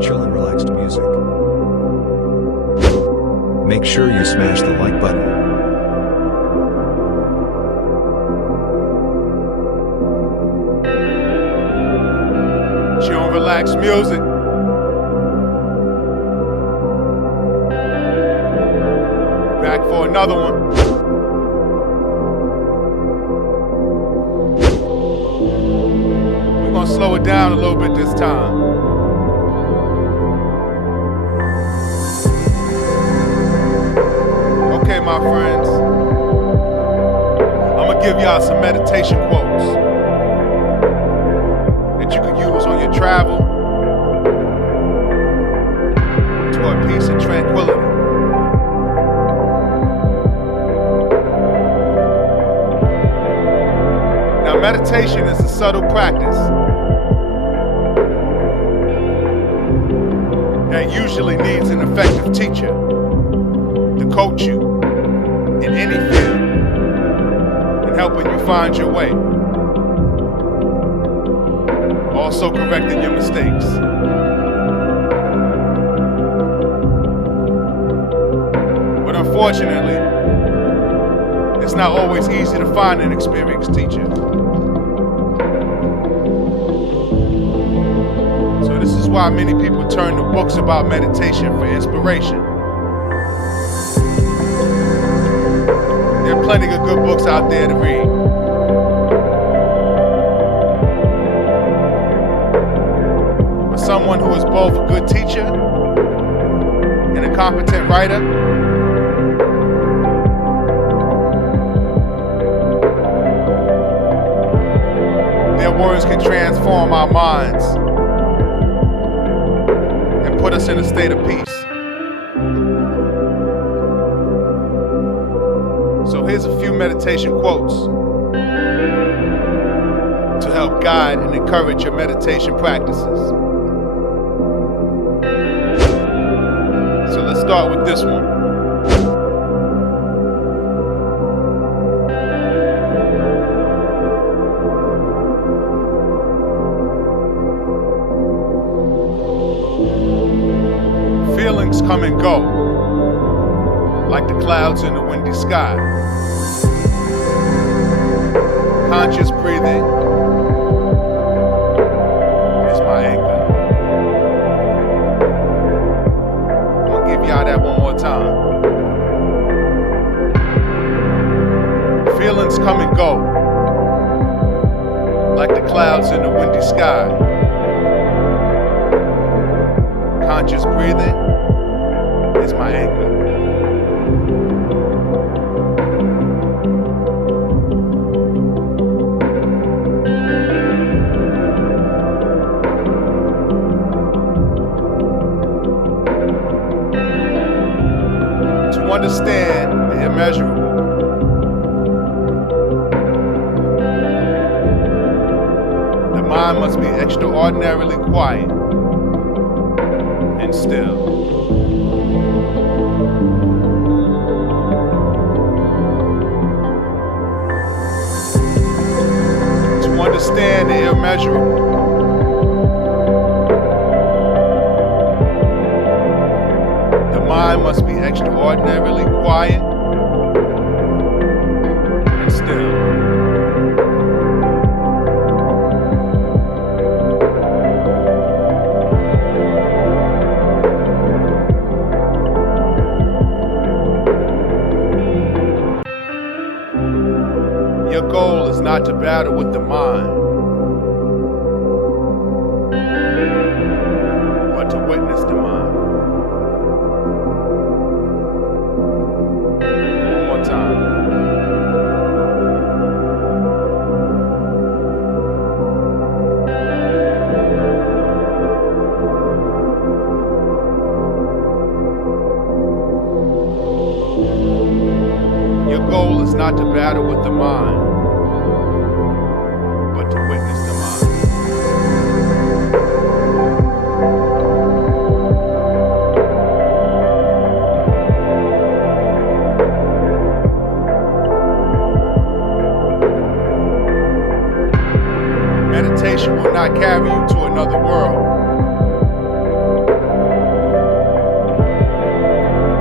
chill and relaxed music. Make sure you smash the like button. Chill and relaxed music. Back for another one. We're gonna slow it down a little bit this time. Okay, my friends, I'm gonna give y'all some meditation quotes that you can use on your travel toward peace and tranquility. Now, meditation is a subtle practice that usually needs an effective teacher to coach you in any field and helping you find your way. Also correcting your mistakes. But unfortunately, it's not always easy to find an experienced teacher. So this is why many people turn to books about meditation for inspiration. There are plenty of good books out there to read. But someone who is both a good teacher and a competent writer their words can transform our minds and put us in a state of peace. So here's a few meditation quotes to help guide and encourage your meditation practices. So let's start with this one. Feelings come and go, like the clouds in the windy sky. Conscious breathing is my anchor. I'm gonna give y'all that one more time. Feelings come and go, like the clouds in the windy sky. Conscious breathing is my anchor. To understand the immeasurable, the mind must be extraordinarily quiet and still. To understand the immeasurable, the mind must be extraordinarily quiet and still. Your goal is not to battle with the mind, but to witness the mind. One more time. Your goal is not to battle with the mind, but to witness the mind. Meditation will not carry carry you to another world,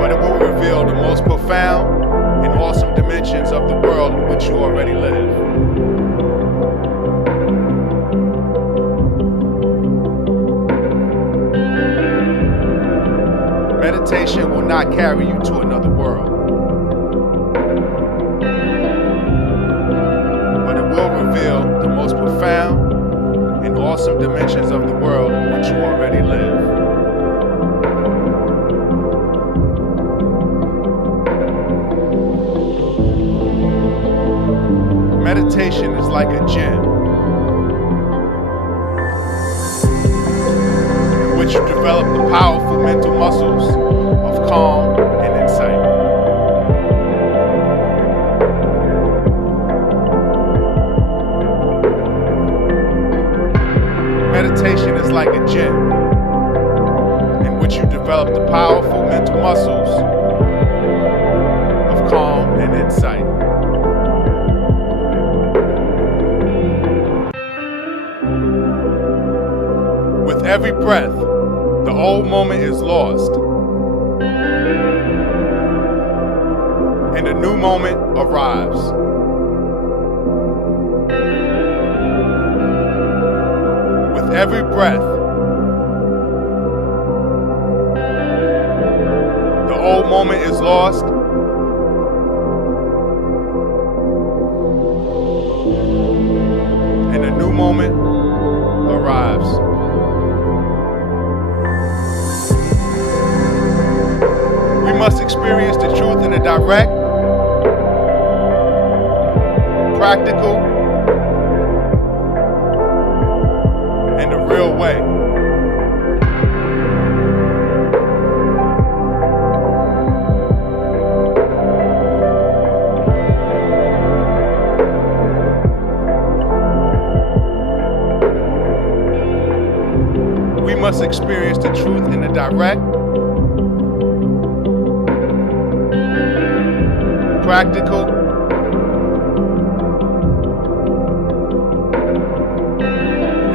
but it will reveal the most profound and awesome dimensions of the world in which you already live. Meditation will not carry you to another world, but it will reveal the most profound and awesome dimensions of the world in which you already live. Meditation is like a gym in which you develop the powerful mental muscles of calm and insight. Meditation is like a gym in which you develop the powerful mental muscles of calm and insight. With every breath, the old moment is lost, and a new moment arrives. With every breath, the old moment is lost, and a new moment arrives. We must experience the truth in a direct, practical, and a real way. We must experience the truth in a direct, practical,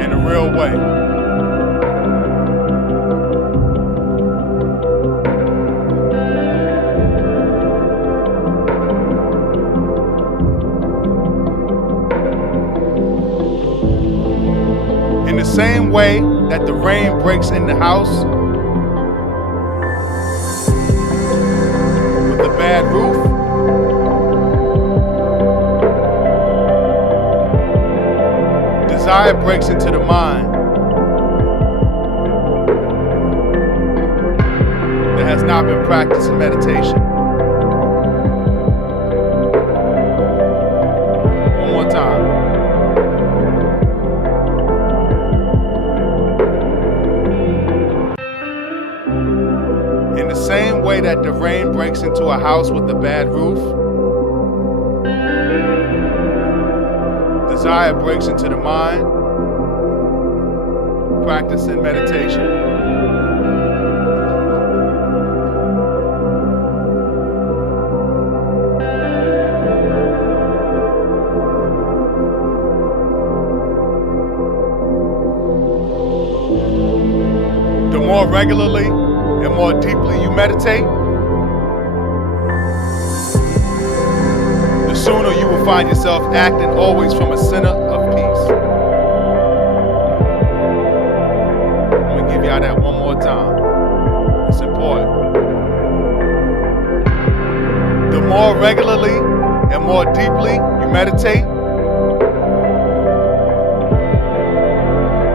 and a real way. In the same way that the rain breaks in the house with a bad roof, desire breaks into the mind that has not been practicing meditation. One more time. In the same way that the rain breaks into a house with a bad roof, desire breaks into the mind, practicing meditation. The more regularly and more deeply you meditate, the sooner you will find yourself acting always from a center of peace. I'm gonna give y'all that one more time. It's important. The more regularly and more deeply you meditate,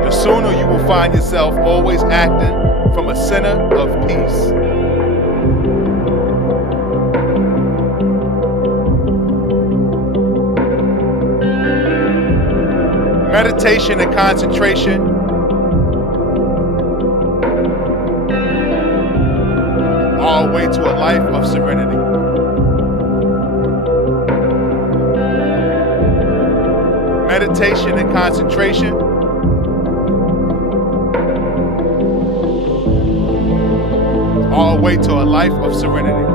the sooner you will find yourself always acting from a center of peace. Meditation and concentration are a way to a life of serenity. Meditation and concentration are a way to a life of serenity.